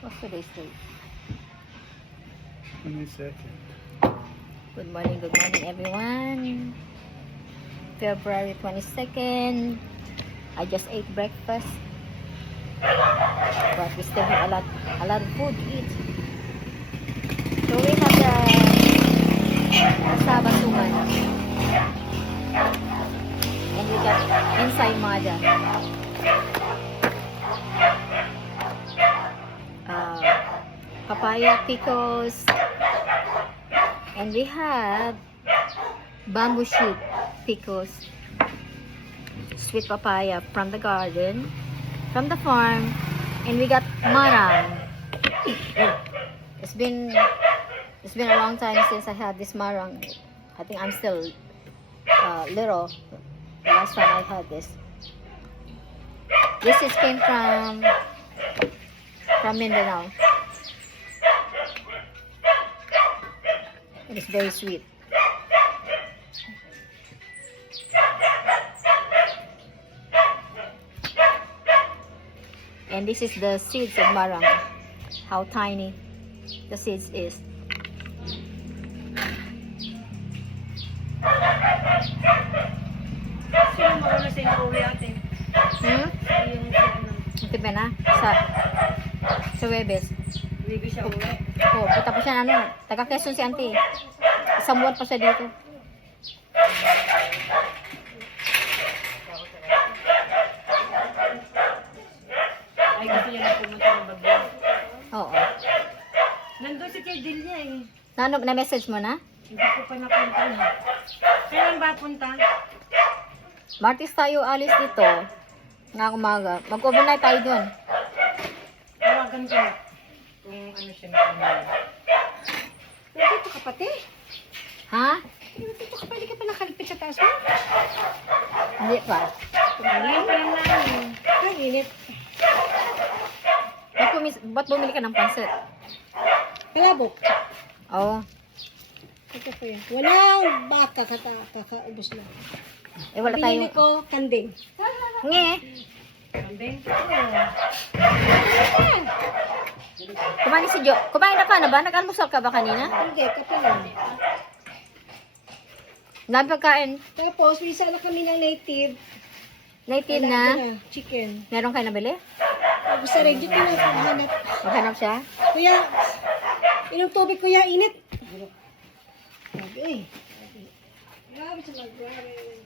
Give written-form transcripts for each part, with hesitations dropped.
What's today's date? 22nd. Good morning everyone. February 22nd. I just ate breakfast. But we still have a lot of food to eat. So we have the sabasuman. And we got ensaymada. Papaya pickles. And we have bamboo shoot pickles. Sweet papaya from the garden, from the farm. And we got marang. It's been a long time since I had this marang. I think I'm still little. The last time I had this. This came from Mindanao. It is very sweet. And this is the seeds of marang. How tiny the seeds is. Sino mauna sa inuwi ate? Ito ba na? Sa Webes. Baby siya uwi. Oh, punta pa siya taga Quezon si auntie. Isang buwan pa siya dito. Ay, gusto niya na pumunta ng Bagyo. Oo. Nandun si Kay Delia eh. Na-message mo na? Hindi ko pa napunta na. Kailan ba punta? Martis tayo alis dito. Nga umaga. Mag-overnight tayo dun. Tawagan ko. Kung ano siya na. Nandito ka pati? Ha? Nandito ka pali ka pa nakalipit sa taas mo? Hindi pa. Ngayon pa lang namin. Ang init. Ba't bumili ka ng pansit? Palabok. Oo. Ito po yan. Walang baka kakaubos na. Eh wala Pinili tayo. ko kanding. Nge. Kanding? Kumain si Jo. Kumain na ka na ba? Nag-almusal ka ba kanina? Hindi, kape lang. Dami pagkain. Tapos, isa na kami ng native. Native Wala na. chicken. Meron kayo nabili? Tapos sa radio ko lang paghanap. Maghanap siya? Kuya, inom tubig kuya, init. Okay. Grabe sa mag-grabe.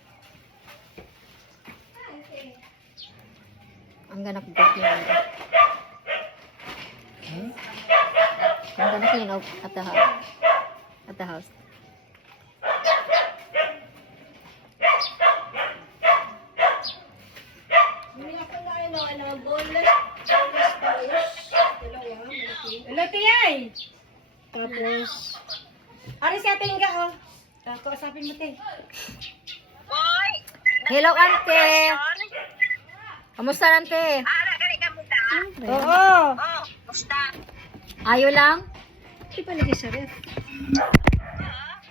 I'm gonna cook yun. I'm gonna clean up at the house. At the house. Bumili ako na boneless paus. Dalawa, malaki. Hello, tiyay! Tapos, ari si ate Inga, oh. Kausapin mo, te. Hello, ante. Kamusta, ante? Oo. Ayo lang? Di pa lagi sa ref.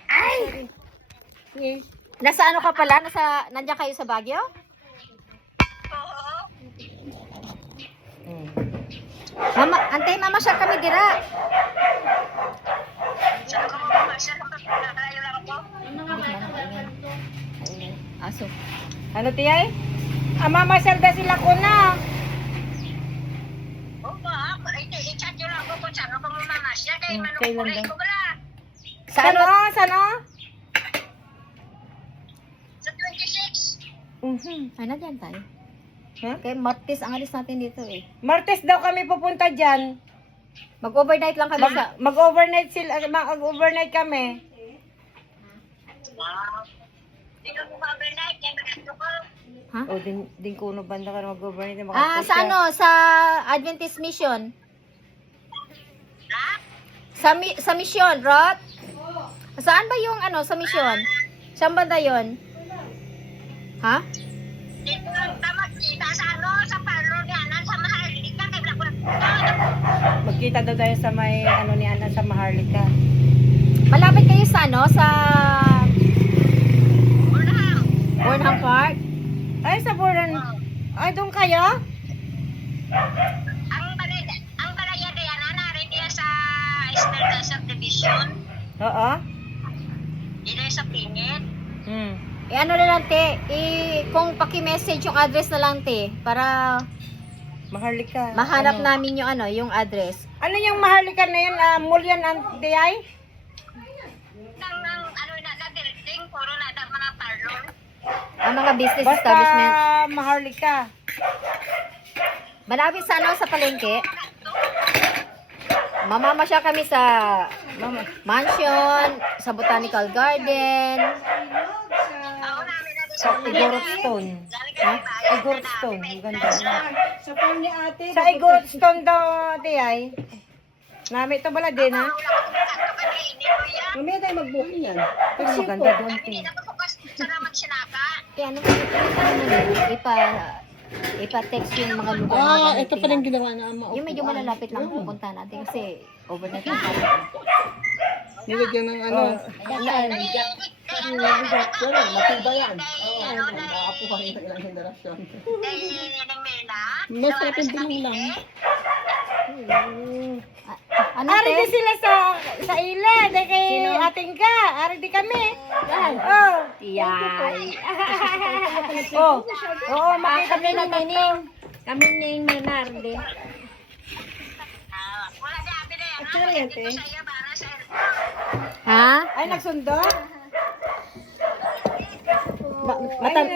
Ay! Nasa ano ka pala? Nandiyan kayo sa Baguio? Mama, ante, mama siya kami dira. Aso. Ano, tiyay? Mama, salda sila ko na. Kailan daw? Saan o? Saan o? Ano dyan tayo? Huh? Okay, Martes ang alis natin dito eh. Martes daw kami pupunta dyan. Mag-overnight lang kami sa... Mag-overnight sila, mag-overnight kami. Ha? O, din kuno banda ka na mag-overnight. Sa ano? Sa Adventist Mission. Sa Mission, Rod? Saan ba yung ano, sa Mission? Saan banda yun? Ha? Magkita daw tayo sa may, ano ni Ana, sa Maharlika. Malapit kayo sa ano? Sa... Burnham Park? Ay, sa Buran. Ay, doon kayo? Ang balaya te. Kung paki-message yung address na lang, te. Para Maharlika. mahanap namin yung ano, yung address. Ano yung Maharlika na yun? Mall yan, Ate Ay? Ang mga business Basta establishment. Maharlika. Malapit sa ano, sa palengke. Mamamasya kami sa mansion, sa botanical garden. Sa Igorotstone. Ha? Igorotstone. Ang ganda. Sa farm ni ate. Sa Igorotstone daw, Ate Ay. Nami ito bala din, ha? Mamaya tayo mag-booking yan. Pero maganda doon, te. Kaya ano mo ipa-text yung mga lugar na Ito pa rin ginawa na ama. yung medyo malalapit lang ang pupuntahan natin kasi overnight lang tayo. Nilagyan ng ano. Yan. Pero matibay yan. Nakakapuha yung ilang generasyon. Mas patinding lang. Ano Ari di te? sila sa ila. Dahil kay Sino? ating ka. Ari di kami. Oh. Yay. Oh. Oo, makita Kami na nining. Kami ning Menarde. At saka yan, te. Ha? Ay, nagsundo?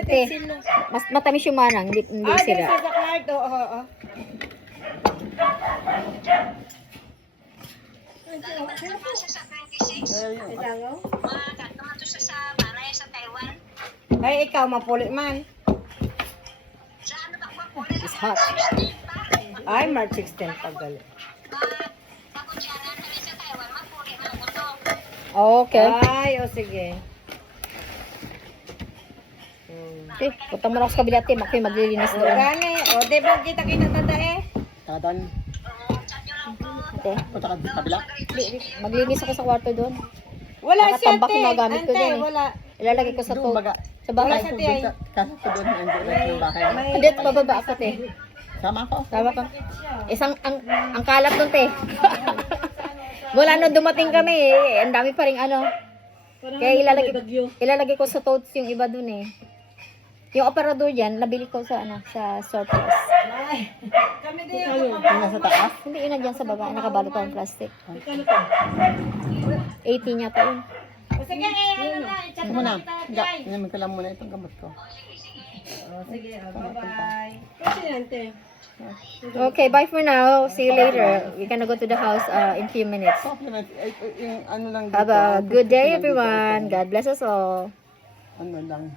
Te. Mas matamis yung marang, hindi Ah, sira. dito sa Clark. Oo. Ay, ikaw, mapulit man. It's hot. Ay, March 16 paggali. Okay. Ay, o sige. Te, punta mo na ako sa kabila, te. Makoy maglilinis O, doon. gani. O, di ba kita tanda eh? Tadan. Te, Punta ka sa kabila. maglinis ako sa kwarto doon. Wala Mga siya, tambak yung te. magamit ko Ante, dun eh. wala. Ilalagay ko sa Doon baga. sa bahay. Wala siya, te. ay. Kasi ko doon ang direct ng bahay. Hindi, bababa ako, te. Sama ko. Tama ka. Isang, ang kalat doon, te. Wala nung dumating kami eh. Ang dami pa rin ano. Kaya ilalagay ko sa totes yung iba doon eh. Yung aparador dyan, nabili ko sa ano, sa surplus. Ay, kami din. Yung nasa taas. Hindi yun dyan sa baba, nakabalot pa ng plastic. 18 yata yun. O, sige, ano na. I-chat Ito muna. kita, Tay. Inamin ko lang muna itong gamot ko. O, sige, bye-bye. Kasi yan, te. Okay, bye for now. See you later. We're gonna go to the house in few minutes. Supplement. Yung ano lang dito. Have a good day, everyone. God bless us all. Ano lang.